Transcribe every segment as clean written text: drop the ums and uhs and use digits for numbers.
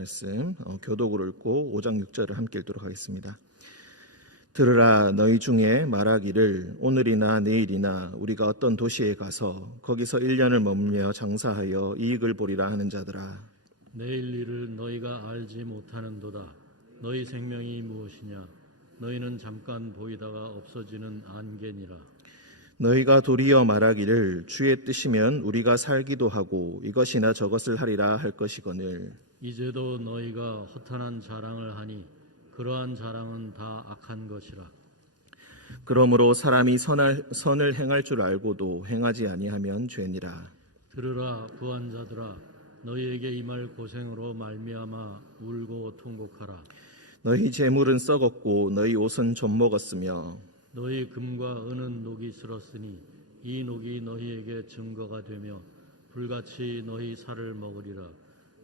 말씀 교독으로 읽고 5장 6절을 함께 읽도록 하겠습니다. 들으라, 너희 중에 말하기를 오늘이나 내일이나 우리가 어떤 도시에 가서 거기서 1년을 머물며 장사하여 이익을 보리라 하는 자들아, 내일 일을 너희가 알지 못하는도다. 너희 생명이 무엇이냐? 너희는 잠깐 보이다가 없어지는 안개니라. 너희가 도리어 말하기를 주의 뜻이면 우리가 살기도 하고 이것이나 저것을 하리라 할 것이거늘, 이제도 너희가 허탄한 자랑을 하니 그러한 자랑은 다 악한 것이라. 그러므로 사람이 선을 행할 줄 알고도 행하지 아니하면 죄니라. 들으라, 부한 자들아, 너희에게 임할 고생으로 말미암아 울고 통곡하라. 너희 재물은 썩었고 너희 옷은 좀 먹었으며 너희 금과 은은 녹이 슬었으니 이 녹이 너희에게 증거가 되며 불같이 너희 살을 먹으리라.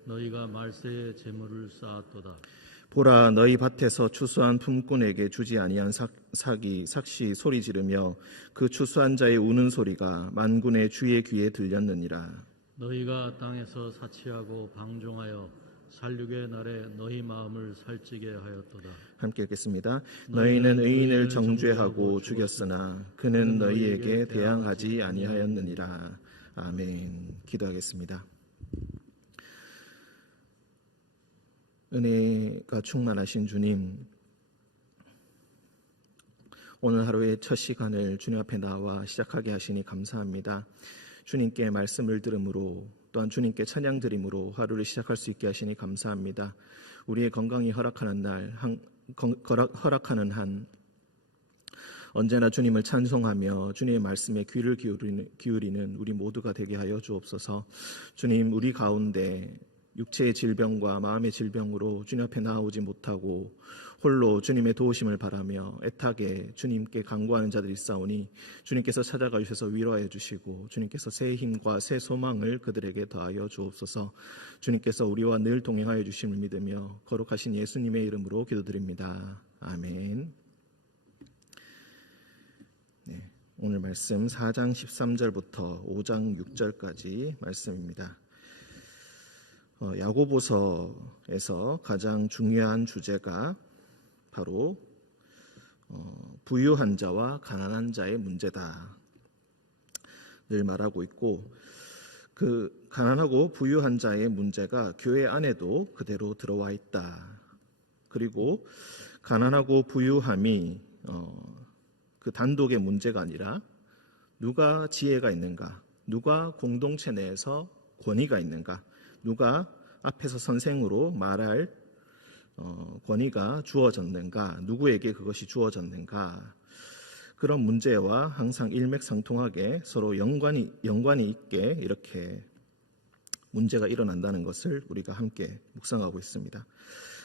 너희가 말세에 재물을 쌓았도다. 보라, 너희 밭에서 추수한 품꾼에게 주지 아니한 삭시 소리 지르며 그 추수한 자의 우는 소리가 만군의 주의 귀에 들렸느니라. 너희가 땅에서 사치하고 방종하여 살육의 날에 너희 마음을 살찌게 하였도다. 함께 읽겠습니다. 너희는 의인을 정죄하고 죽였으나 그는 너희에게 대항하지 아니하였느니라. 아멘. 기도하겠습니다. 은혜가 충만하신 주님, 오늘 하루의 첫 시간을 주님 앞에 나와 시작하게 하시니 감사합니다. 주님께 말씀을 들음으로 또한 주님께 찬양 드림으로 하루를 시작할 수 있게 하시니 감사합니다. 우리의 건강이 허락하는 한 언제나 주님을 찬송하며 주님의 말씀에 귀를 기울이는 우리 모두가 되게 하여 주옵소서. 주님, 우리 가운데 육체의 질병과 마음의 질병으로 주님 앞에 나아오지 못하고 홀로 주님의 도우심을 바라며 애타게 주님께 간구하는 자들이 있사오니 주님께서 찾아가 주셔서 위로하여 주시고 주님께서 새 힘과 새 소망을 그들에게 더하여 주옵소서. 주님께서 우리와 늘 동행하여 주심을 믿으며 거룩하신 예수님의 이름으로 기도드립니다. 아멘. 네, 오늘 말씀 4장 13절부터 5장 6절까지 말씀입니다. 야고보서에서 가장 중요한 주제가 바로 부유한 자와 가난한 자의 문제다 늘 말하고 있고, 그 가난하고 부유한 자의 문제가 교회 안에도 그대로 들어와 있다. 그리고 가난하고 부유함이 그 단독의 문제가 아니라 누가 지혜가 있는가, 누가 공동체 내에서 권위가 있는가, 누가 앞에서 선생으로 말할 권위가 주어졌는가, 누구에게 그것이 주어졌는가, 그런 문제와 항상 일맥상통하게 서로 연관이 있게 이렇게 문제가 일어난다는 것을 우리가 함께 묵상하고 있습니다.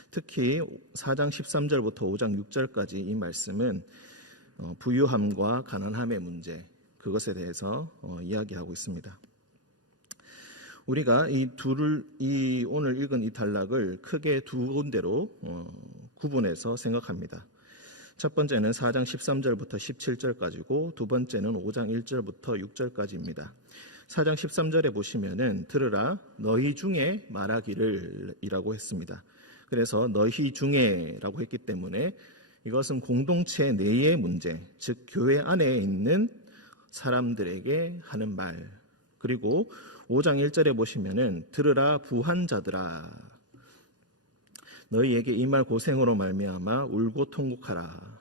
특히 4장 13절부터 5장 6절까지 이 말씀은 부유함과 가난함의 문제, 그것에 대해서 이야기하고 있습니다. 우리가 오늘 읽은 이 단락을 크게 두 군데로 구분해서 생각합니다. 첫 번째는 4장 13절부터 17절까지고 두 번째는 5장 1절부터 6절까지입니다. 4장 13절에 보시면은 들으라, 너희 중에 말하기를 이라고 했습니다. 그래서 너희 중에라고 했기 때문에 이것은 공동체 내의 문제, 즉 교회 안에 있는 사람들에게 하는 말. 그리고 5장 1절에 보시면은 들으라, 부한 자들아, 너희에게 임할 고생으로 말미암아 울고 통곡하라.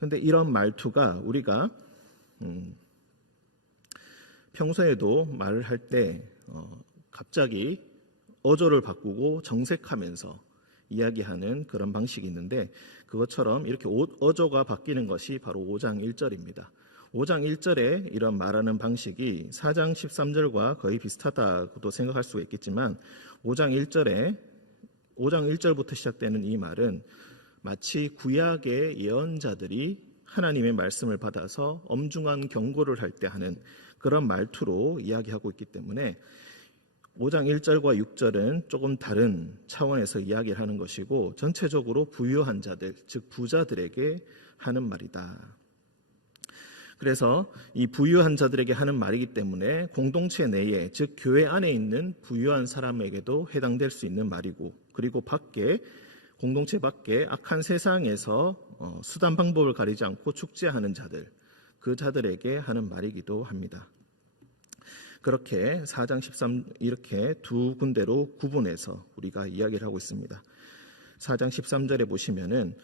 근데 이런 말투가 우리가 평소에도 말을 할 때 갑자기 어조를 바꾸고 정색하면서 이야기하는 그런 방식이 있는데, 그것처럼 이렇게 어조가 바뀌는 것이 바로 5장 1절입니다. 5장 1절에 이런 말하는 방식이 4장 13절과 거의 비슷하다고도 생각할 수가 있겠지만 5장 1절부터 시작되는 이 말은 마치 구약의 예언자들이 하나님의 말씀을 받아서 엄중한 경고를 할 때 하는 그런 말투로 이야기하고 있기 때문에 5장 1절과 6절은 조금 다른 차원에서 이야기를 하는 것이고 전체적으로 부유한 자들, 즉 부자들에게 하는 말이다. 그래서 이 부유한 자들에게 하는 말이기 때문에 공동체 내에, 즉 교회 안에 있는 부유한 사람에게도 해당될 수 있는 말이고, 그리고 밖에 공동체 밖에 악한 세상에서 수단 방법을 가리지 않고 축제하는 자들, 그 자들에게 하는 말이기도 합니다. 그렇게 4장 13 이렇게 두 군데로 구분해서 우리가 이야기를 하고 있습니다. 4장 13절에 보시면은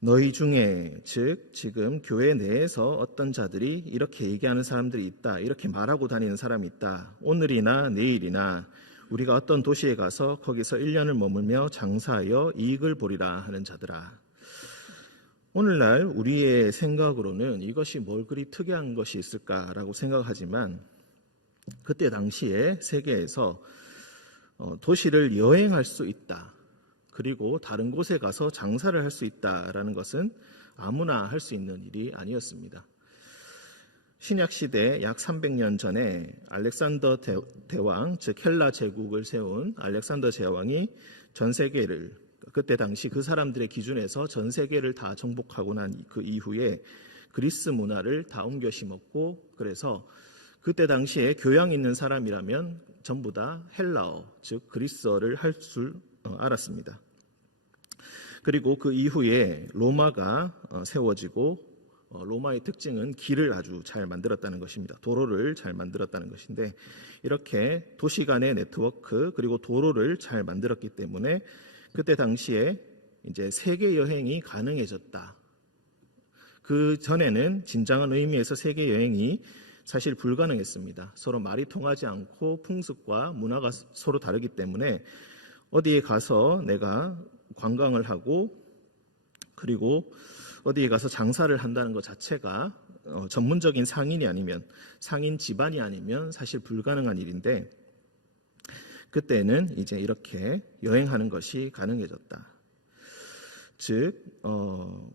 너희 중에, 즉 지금 교회 내에서 어떤 자들이 이렇게 얘기하는 사람들이 있다, 이렇게 말하고 다니는 사람이 있다. 오늘이나 내일이나 우리가 어떤 도시에 가서 거기서 1년을 머물며 장사하여 이익을 보리라 하는 자들아. 오늘날 우리의 생각으로는 이것이 뭘 그리 특이한 것이 있을까라고 생각하지만, 그때 당시에 세계에서 도시를 여행할 수 있다, 그리고 다른 곳에 가서 장사를 할 수 있다라는 것은 아무나 할 수 있는 일이 아니었습니다. 신약 시대 약 300년 전에 알렉산더 대왕, 즉 헬라 제국을 세운 알렉산더 제왕이 전 세계를, 그때 당시 그 사람들의 기준에서 전 세계를 다 정복하고 난 그 이후에 그리스 문화를 다 옮겨 심었고, 그래서 그때 당시에 교양 있는 사람이라면 전부 다 헬라어, 즉 그리스어를 할 줄 알았습니다. 그리고 그 이후에 로마가 세워지고, 로마의 특징은 길을 아주 잘 만들었다는 것입니다. 도로를 잘 만들었다는 것인데, 이렇게 도시 간의 네트워크 그리고 도로를 잘 만들었기 때문에 그때 당시에 이제 세계 여행이 가능해졌다. 그 전에는 진정한 의미에서 세계 여행이 사실 불가능했습니다. 서로 말이 통하지 않고 풍습과 문화가 서로 다르기 때문에 어디에 가서 내가 관광을 하고 그리고 어디에 가서 장사를 한다는 것 자체가 전문적인 상인이 아니면, 상인 집안이 아니면 사실 불가능한 일인데, 그때는 이제 이렇게 여행하는 것이 가능해졌다. 즉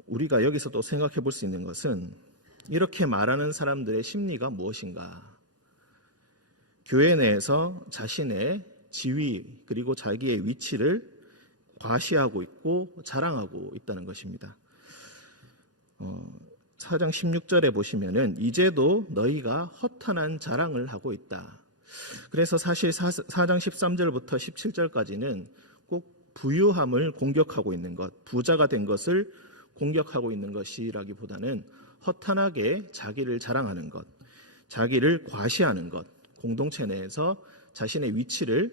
우리가 여기서 또 생각해 볼 수 있는 것은 이렇게 말하는 사람들의 심리가 무엇인가. 교회 내에서 자신의 지위 그리고 자기의 위치를 과시하고 있고 자랑하고 있다는 것입니다. 4장 16절에 보시면은 이제도 너희가 허탄한 자랑을 하고 있다. 그래서 사실 4장 13절부터 17절까지는 꼭 부유함을 공격하고 있는 것, 부자가 된 것을 공격하고 있는 것이라기보다는 허탄하게 자기를 자랑하는 것, 자기를 과시하는 것, 공동체 내에서 자신의 위치를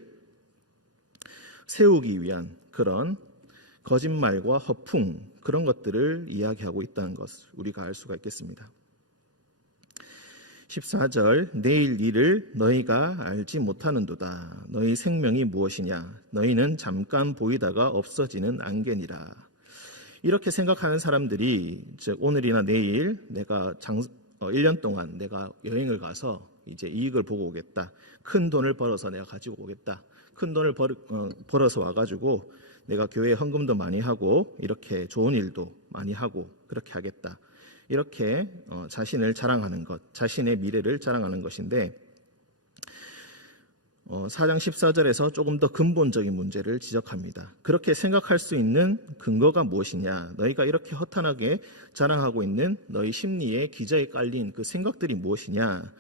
세우기 위한 그런 거짓말과 허풍, 그런 것들을 이야기하고 있다는 것을 우리가 알 수가 있겠습니다. 14절 내일 일을 너희가 알지 못하는도다. 너희 생명이 무엇이냐? 너희는 잠깐 보이다가 없어지는 안개니라. 이렇게 생각하는 사람들이, 즉 오늘이나 내일 내가 1년 동안 내가 여행을 가서 이제 이익을 보고 오겠다. 큰 돈을 벌어서 내가 가지고 오겠다. 큰 돈을 벌어서 와가지고 내가 교회에 헌금도 많이 하고 이렇게 좋은 일도 많이 하고 그렇게 하겠다. 이렇게 자신을 자랑하는 것, 자신의 미래를 자랑하는 것인데, 4장 14절에서 조금 더 근본적인 문제를 지적합니다. 그렇게 생각할 수 있는 근거가 무엇이냐? 너희가 이렇게 허탄하게 자랑하고 있는 너희 심리에 기저에 깔린 그 생각들이 무엇이냐?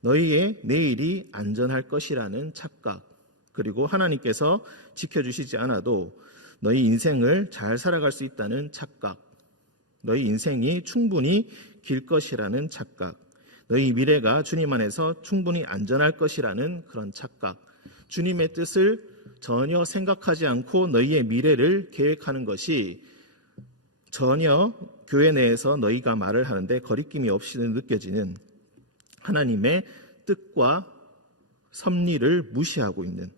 너희의 내일이 안전할 것이라는 착각, 그리고 하나님께서 지켜주시지 않아도 너희 인생을 잘 살아갈 수 있다는 착각, 너희 인생이 충분히 길 것이라는 착각, 너희 미래가 주님 안에서 충분히 안전할 것이라는 그런 착각, 주님의 뜻을 전혀 생각하지 않고 너희의 미래를 계획하는 것이 전혀 교회 내에서 너희가 말을 하는데 거리낌이 없이 느껴지는 하나님의 뜻과 섭리를 무시하고 있는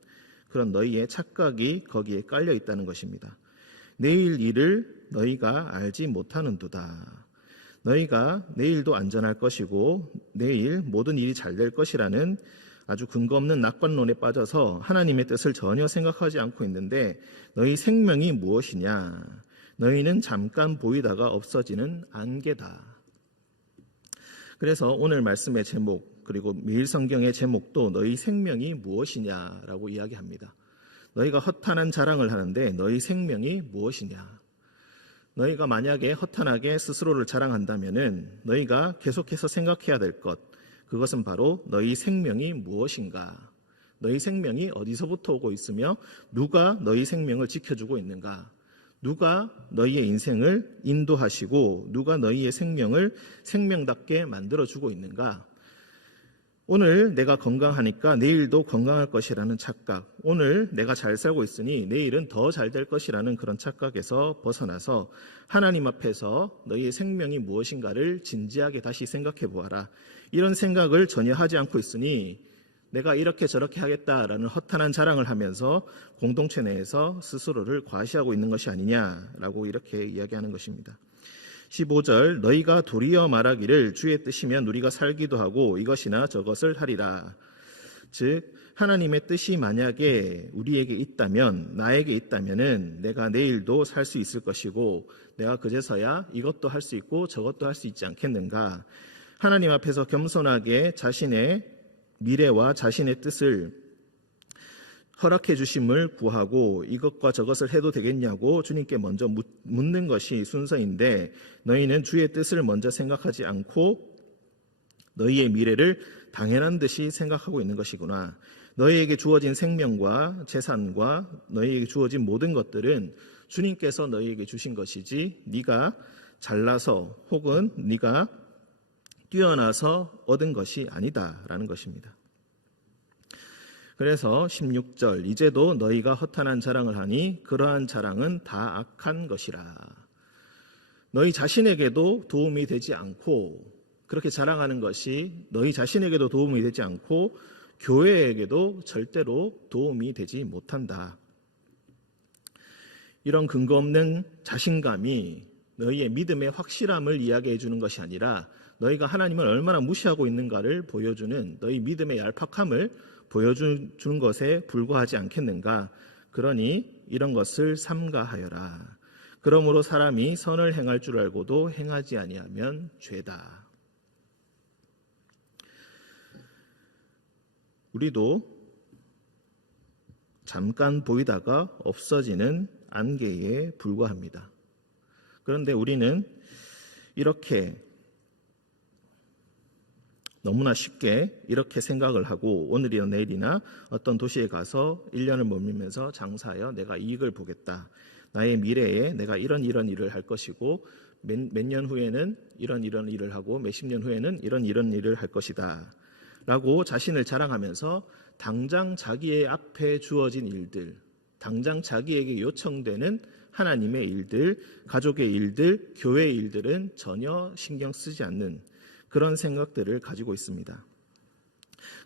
그런 너희의 착각이 거기에 깔려 있다는 것입니다. 내일 일을 너희가 알지 못하는도다. 너희가 내일도 안전할 것이고 내일 모든 일이 잘 될 것이라는 아주 근거 없는 낙관론에 빠져서 하나님의 뜻을 전혀 생각하지 않고 있는데, 너희 생명이 무엇이냐? 너희는 잠깐 보이다가 없어지는 안개다. 그래서 오늘 말씀의 제목, 그리고 매일 성경의 제목도 너희 생명이 무엇이냐라고 이야기합니다. 너희가 허탄한 자랑을 하는데 너희 생명이 무엇이냐? 너희가 만약에 허탄하게 스스로를 자랑한다면은 너희가 계속해서 생각해야 될 것, 그것은 바로 너희 생명이 무엇인가? 너희 생명이 어디서부터 오고 있으며 누가 너희 생명을 지켜주고 있는가? 누가 너희의 인생을 인도하시고 누가 너희의 생명을 생명답게 만들어주고 있는가? 오늘 내가 건강하니까 내일도 건강할 것이라는 착각, 오늘 내가 잘 살고 있으니 내일은 더 잘 될 것이라는 그런 착각에서 벗어나서 하나님 앞에서 너희의 생명이 무엇인가를 진지하게 다시 생각해 보아라. 이런 생각을 전혀 하지 않고 있으니 내가 이렇게 저렇게 하겠다라는 허탄한 자랑을 하면서 공동체 내에서 스스로를 과시하고 있는 것이 아니냐라고 이렇게 이야기하는 것입니다. 15절 너희가 도리어 말하기를 주의 뜻이면 우리가 살기도 하고 이것이나 저것을 하리라. 즉 하나님의 뜻이 만약에 우리에게 있다면 나에게 있다면은 내가 내일도 살 수 있을 것이고 내가 그제서야 이것도 할 수 있고 저것도 할 수 있지 않겠는가. 하나님 앞에서 겸손하게 자신의 미래와 자신의 뜻을 허락해 주심을 구하고 이것과 저것을 해도 되겠냐고 주님께 먼저 묻는 것이 순서인데 너희는 주의 뜻을 먼저 생각하지 않고 너희의 미래를 당연한 듯이 생각하고 있는 것이구나. 너희에게 주어진 생명과 재산과 너희에게 주어진 모든 것들은 주님께서 너희에게 주신 것이지 네가 잘나서 혹은 네가 뛰어나서 얻은 것이 아니다라는 것입니다. 그래서 16절 이제도 너희가 허탄한 자랑을 하니 그러한 자랑은 다 악한 것이라. 너희 자신에게도 도움이 되지 않고 그렇게 자랑하는 것이 너희 자신에게도 도움이 되지 않고 교회에게도 절대로 도움이 되지 못한다. 이런 근거 없는 자신감이 너희의 믿음의 확실함을 이야기해 주는 것이 아니라 너희가 하나님을 얼마나 무시하고 있는가를 보여주는 너희 믿음의 얄팍함을 보여주는 것에 불과하지 않겠는가. 그러니 이런 것을 삼가하여라. 그러므로 사람이 선을 행할 줄 알고도 행하지 아니하면 죄다. 우리도 잠깐 보이다가 없어지는 안개에 불과합니다. 그런데 우리는 이렇게 너무나 쉽게 이렇게 생각을 하고 오늘이나 내일이나 어떤 도시에 가서 1년을 머물면서 장사하여 내가 이익을 보겠다. 나의 미래에 내가 이런 일을 할 것이고 몇 년 후에는 이런 일을 하고 몇십 년 후에는 이런 일을 할 것이다. 라고 자신을 자랑하면서 당장 자기의 앞에 주어진 일들, 당장 자기에게 요청되는 하나님의 일들, 가족의 일들, 교회의 일들은 전혀 신경 쓰지 않는 그런 생각들을 가지고 있습니다.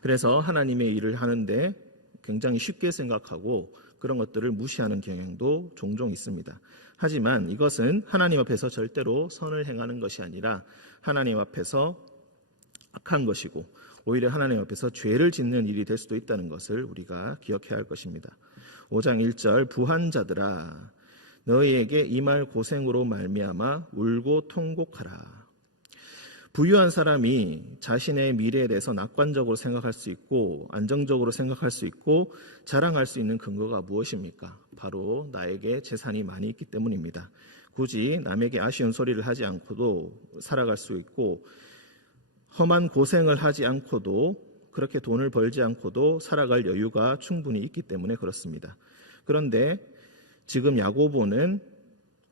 그래서 하나님의 일을 하는데 굉장히 쉽게 생각하고 그런 것들을 무시하는 경향도 종종 있습니다. 하지만 이것은 하나님 앞에서 절대로 선을 행하는 것이 아니라 하나님 앞에서 악한 것이고 오히려 하나님 앞에서 죄를 짓는 일이 될 수도 있다는 것을 우리가 기억해야 할 것입니다. 5장 1절 부한자들아 너희에게 임할 고생으로 말미암아 울고 통곡하라. 부유한 사람이 자신의 미래에 대해서 낙관적으로 생각할 수 있고 안정적으로 생각할 수 있고 자랑할 수 있는 근거가 무엇입니까? 바로 나에게 재산이 많이 있기 때문입니다. 굳이 남에게 아쉬운 소리를 하지 않고도 살아갈 수 있고 험한 고생을 하지 않고도 그렇게 돈을 벌지 않고도 살아갈 여유가 충분히 있기 때문에 그렇습니다. 그런데 지금 야고보는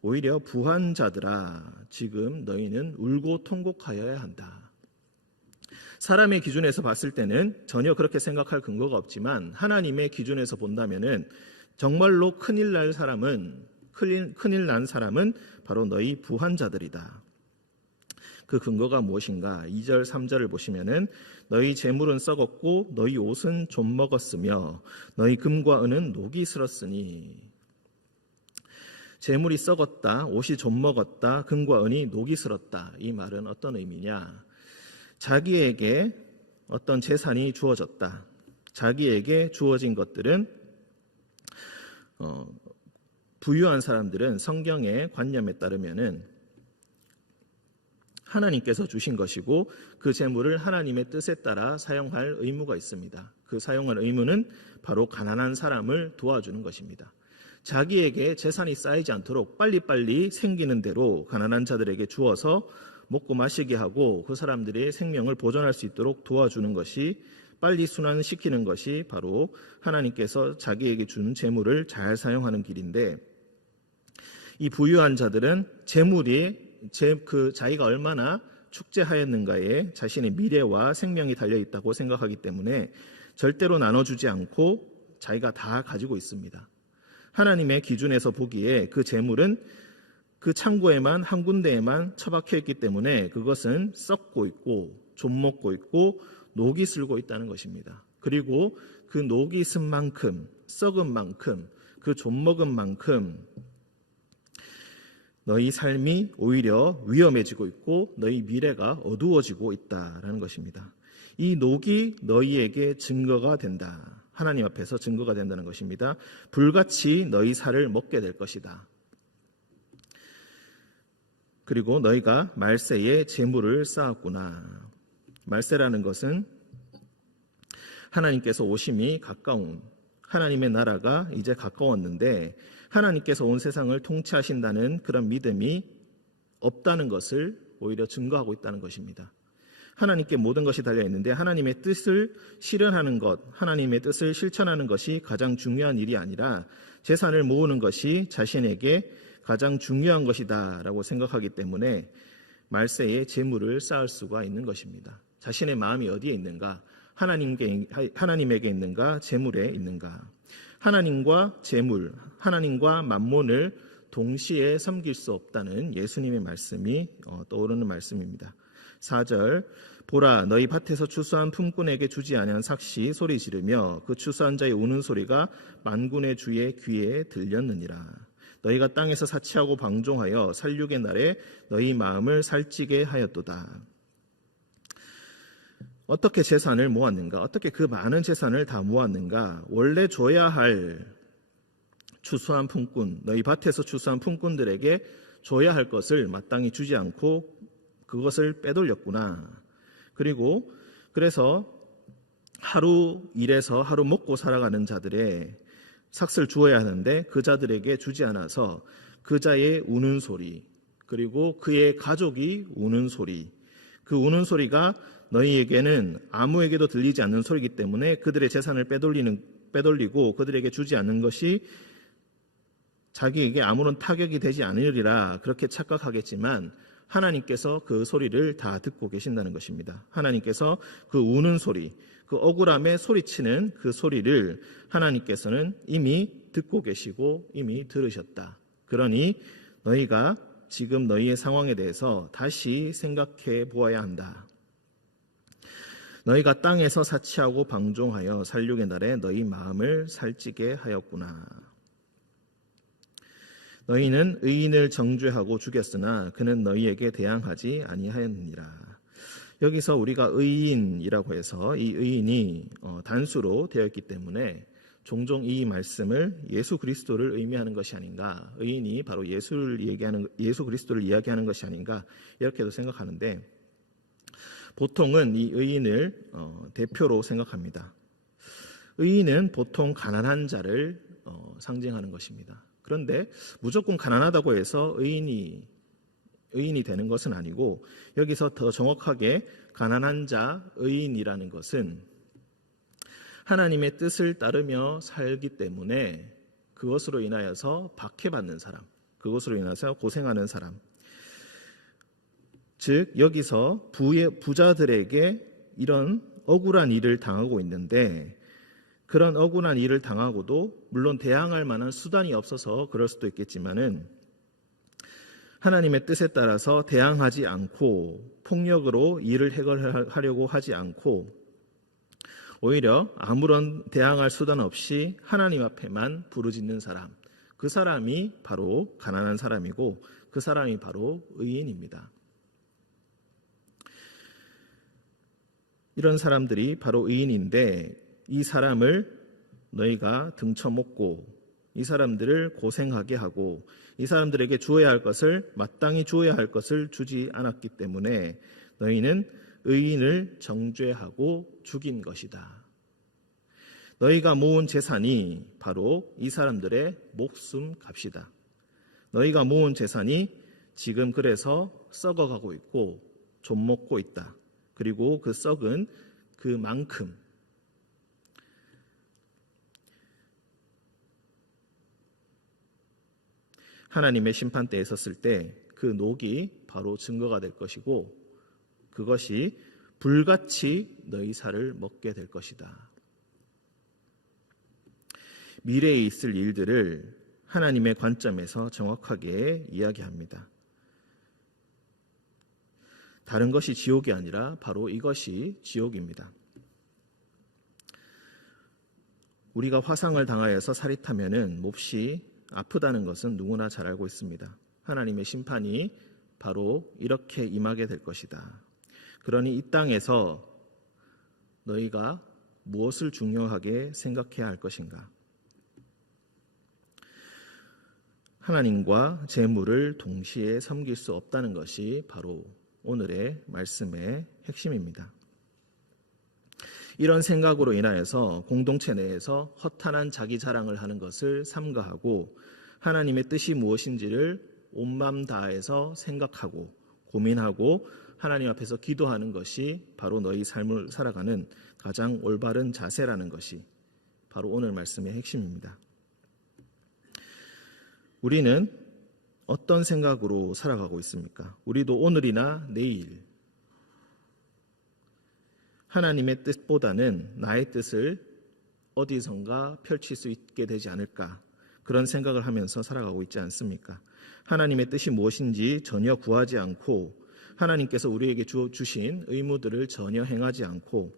오히려 부한 자들아 지금 너희는 울고 통곡하여야 한다. 사람의 기준에서 봤을 때는 전혀 그렇게 생각할 근거가 없지만 하나님의 기준에서 본다면은 정말로 큰일 난 사람은 바로 너희 부한 자들이다. 그 근거가 무엇인가? 2절 3절을 보시면은 너희 재물은 썩었고 너희 옷은 좀 먹었으며 너희 금과 은은 녹이 슬었으니. 재물이 썩었다, 옷이 좀 먹었다, 금과 은이 녹이 슬었다. 이 말은 어떤 의미냐? 자기에게 어떤 재산이 주어졌다. 자기에게 주어진 것들은 부유한 사람들은 성경의 관념에 따르면은 하나님께서 주신 것이고 그 재물을 하나님의 뜻에 따라 사용할 의무가 있습니다. 그 사용할 의무는 바로 가난한 사람을 도와주는 것입니다. 자기에게 재산이 쌓이지 않도록 빨리빨리 생기는 대로 가난한 자들에게 주어서 먹고 마시게 하고 그 사람들의 생명을 보존할 수 있도록 도와주는 것이 빨리 순환시키는 것이 바로 하나님께서 자기에게 준 재물을 잘 사용하는 길인데, 이 부유한 자들은 재물이 자기가 얼마나 축제하였는가에 자신의 미래와 생명이 달려있다고 생각하기 때문에 절대로 나눠주지 않고 자기가 다 가지고 있습니다. 하나님의 기준에서 보기에 그 재물은 그 창고에만 한 군데에만 처박혀 있기 때문에 그것은 썩고 있고 좀먹고 있고 녹이 슬고 있다는 것입니다. 그리고 그 녹이 쓴 만큼, 썩은 만큼, 그 좀먹은 만큼 너희 삶이 오히려 위험해지고 있고 너희 미래가 어두워지고 있다라는 것입니다. 이 녹이 너희에게 증거가 된다. 하나님 앞에서 증거가 된다는 것입니다. 불같이 너희 살을 먹게 될 것이다. 그리고 너희가 말세에 재물을 쌓았구나. 말세라는 것은 하나님께서 오심이 가까운, 하나님의 나라가 이제 가까웠는데 하나님께서 온 세상을 통치하신다는 그런 믿음이 없다는 것을 오히려 증거하고 있다는 것입니다. 하나님께 모든 것이 달려있는데 하나님의 뜻을 실현하는 것, 하나님의 뜻을 실천하는 것이 가장 중요한 일이 아니라 재산을 모으는 것이 자신에게 가장 중요한 것이다 라고 생각하기 때문에 말세에 재물을 쌓을 수가 있는 것입니다. 자신의 마음이 어디에 있는가? 하나님에게 있는가? 재물에 있는가? 하나님과 재물, 하나님과 만몬을 동시에 섬길 수 없다는 예수님의 말씀이 떠오르는 말씀입니다. 4절, 보라 너희 밭에서 추수한 품꾼에게 주지 아니한 삭시 소리 지르며 그 추수한 자의 우는 소리가 만군의 주의 귀에 들렸느니라. 너희가 땅에서 사치하고 방종하여 살육의 날에 너희 마음을 살찌게 하였도다. 어떻게 재산을 모았는가? 어떻게 그 많은 재산을 다 모았는가? 원래 줘야 할 추수한 품꾼, 너희 밭에서 추수한 품꾼들에게 줘야 할 것을 마땅히 주지 않고 그것을 빼돌렸구나. 그래서 하루 일해서 하루 먹고 살아가는 자들의 삭슬 주어야 하는데 그 자들에게 주지 않아서 그 자의 우는 소리, 그리고 그의 가족이 우는 소리, 그 우는 소리가 너희에게는 아무에게도 들리지 않는 소리이기 때문에 그들의 재산을 빼돌리고 그들에게 주지 않는 것이 자기에게 아무런 타격이 되지 않으리라 그렇게 착각하겠지만 하나님께서 그 소리를 다 듣고 계신다는 것입니다. 하나님께서 그 우는 소리, 그 억울함에 소리치는 그 소리를 하나님께서는 이미 듣고 계시고 이미 들으셨다. 그러니 너희가 지금 너희의 상황에 대해서 다시 생각해 보아야 한다. 너희가 땅에서 사치하고 방종하여 살육의 날에 너희 마음을 살찌게 하였구나. 너희는 의인을 정죄하고 죽였으나 그는 너희에게 대항하지 아니하였느니라. 여기서 우리가 의인이라고 해서 이 의인이 단수로 되어 있기 때문에 종종 이 말씀을 예수 그리스도를 의미하는 것이 아닌가, 의인이 바로 예수 그리스도를 이야기하는 것이 아닌가 이렇게도 생각하는데 보통은 이 의인을 대표로 생각합니다. 의인은 보통 가난한 자를 상징하는 것입니다. 그런데 무조건 가난하다고 해서 의인이 되는 것은 아니고 여기서 더 정확하게 가난한 자, 의인이라는 것은 하나님의 뜻을 따르며 살기 때문에 그것으로 인하여서 박해받는 사람, 그것으로 인해서 고생하는 사람, 즉 여기서 부자들에게 이런 억울한 일을 당하고 있는데 그런 억울한 일을 당하고도 물론 대항할 만한 수단이 없어서 그럴 수도 있겠지만은 하나님의 뜻에 따라서 대항하지 않고 폭력으로 일을 해결하려고 하지 않고 오히려 아무런 대항할 수단 없이 하나님 앞에만 부르짖는 사람, 그 사람이 바로 가난한 사람이고 그 사람이 바로 의인입니다. 이런 사람들이 바로 의인인데 이 사람을 너희가 등쳐먹고 이 사람들을 고생하게 하고 이 사람들에게 주어야 할 것을 마땅히 주어야 할 것을 주지 않았기 때문에 너희는 의인을 정죄하고 죽인 것이다. 너희가 모은 재산이 바로 이 사람들의 목숨값이다. 너희가 모은 재산이 지금 그래서 썩어가고 있고 좀먹고 있다. 그리고 그 썩은 그만큼 하나님의 심판대에 섰을 때 그 녹이 바로 증거가 될 것이고 그것이 불같이 너희 살을 먹게 될 것이다. 미래에 있을 일들을 하나님의 관점에서 정확하게 이야기합니다. 다른 것이 지옥이 아니라 바로 이것이 지옥입니다. 우리가 화상을 당하여서 살이 타면은 몹시 아프다는 것은 누구나 잘 알고 있습니다. 하나님의 심판이 바로 이렇게 임하게 될 것이다. 그러니 이 땅에서 너희가 무엇을 중요하게 생각해야 할 것인가? 하나님과 재물을 동시에 섬길 수 없다는 것이 바로 오늘의 말씀의 핵심입니다. 이런 생각으로 인하여서 공동체 내에서 허탄한 자기 자랑을 하는 것을 삼가하고 하나님의 뜻이 무엇인지를 온 마음 다해서 생각하고 고민하고 하나님 앞에서 기도하는 것이 바로 너희 삶을 살아가는 가장 올바른 자세라는 것이 바로 오늘 말씀의 핵심입니다. 우리는 어떤 생각으로 살아가고 있습니까? 우리도 오늘이나 내일 하나님의 뜻보다는 나의 뜻을 어디선가 펼칠 수 있게 되지 않을까 그런 생각을 하면서 살아가고 있지 않습니까? 하나님의 뜻이 무엇인지 전혀 구하지 않고 하나님께서 우리에게 주신 의무들을 전혀 행하지 않고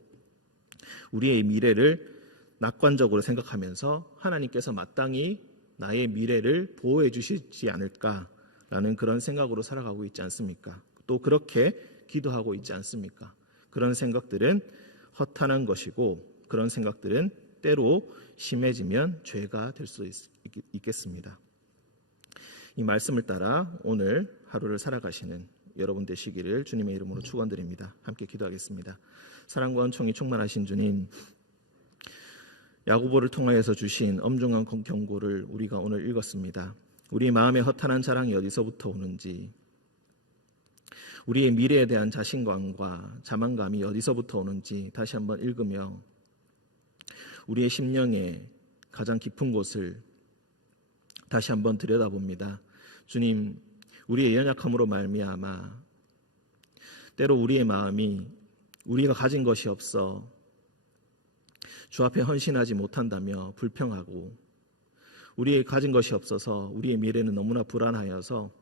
우리의 미래를 낙관적으로 생각하면서 하나님께서 마땅히 나의 미래를 보호해 주시지 않을까라는 그런 생각으로 살아가고 있지 않습니까? 또 그렇게 기도하고 있지 않습니까? 그런 생각들은 허탄한 것이고 그런 생각들은 때로 심해지면 죄가 될 수 있겠습니다. 이 말씀을 따라 오늘 하루를 살아가시는 여러분 되시기를 주님의 이름으로 축원드립니다. 함께 기도하겠습니다. 사랑과 은총이 충만하신 주님, 야고보를 통하여서 주신 엄중한 경고를 우리가 오늘 읽었습니다. 우리 마음의 허탄한 자랑이 어디서부터 오는지, 우리의 미래에 대한 자신감과 자만감이 어디서부터 오는지 다시 한번 읽으며 우리의 심령의 가장 깊은 곳을 다시 한번 들여다봅니다. 주님, 우리의 연약함으로 말미암아 때로 우리의 마음이 우리가 가진 것이 없어 주 앞에 헌신하지 못한다며 불평하고 우리의 가진 것이 없어서 우리의 미래는 너무나 불안하여서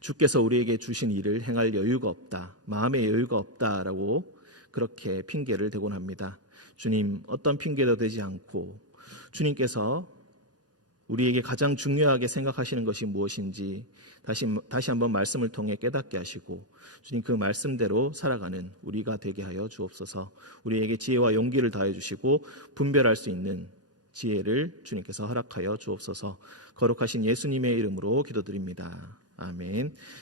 주께서 우리에게 주신 일을 행할 여유가 없다, 마음의 여유가 없다라고 그렇게 핑계를 대곤 합니다. 주님, 어떤 핑계도 되지 않고 주님께서 우리에게 가장 중요하게 생각하시는 것이 무엇인지 다시 한번 말씀을 통해 깨닫게 하시고 주님 그 말씀대로 살아가는 우리가 되게 하여 주옵소서. 우리에게 지혜와 용기를 다해 주시고 분별할 수 있는 지혜를 주님께서 허락하여 주옵소서. 거룩하신 예수님의 이름으로 기도드립니다. 아멘.